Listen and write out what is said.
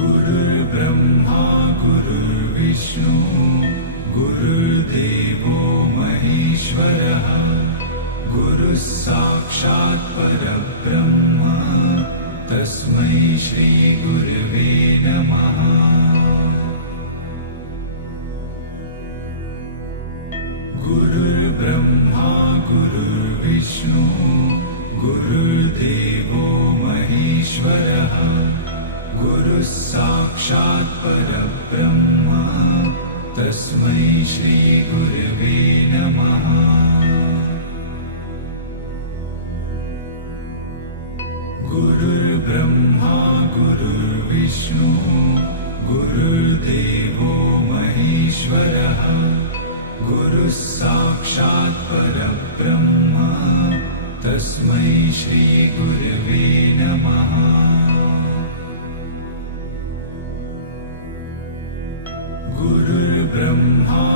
गुरुर्ब्रह्मा गुरुर्विष्णु गुरुर्देवो महेश्वरः गुरुः साक्षात् परब्रह्म तस्मै श्री गुरवे नमः। गुरुर्ब्रह्मा गुरुर्विष्णु गुरुर्देवो महेश्वरः गुरुः साक्षात् परब्रह्म तस्मै श्री गुरवे नमः। गुरुर्ब्रह्मा गुरुर्विष्णु गुरुर्देवो महेश्वरः गुरुः साक्षात् परब्रह्म तस्मै श्री गुरवे नमः। गुरुर्ब्रह्मा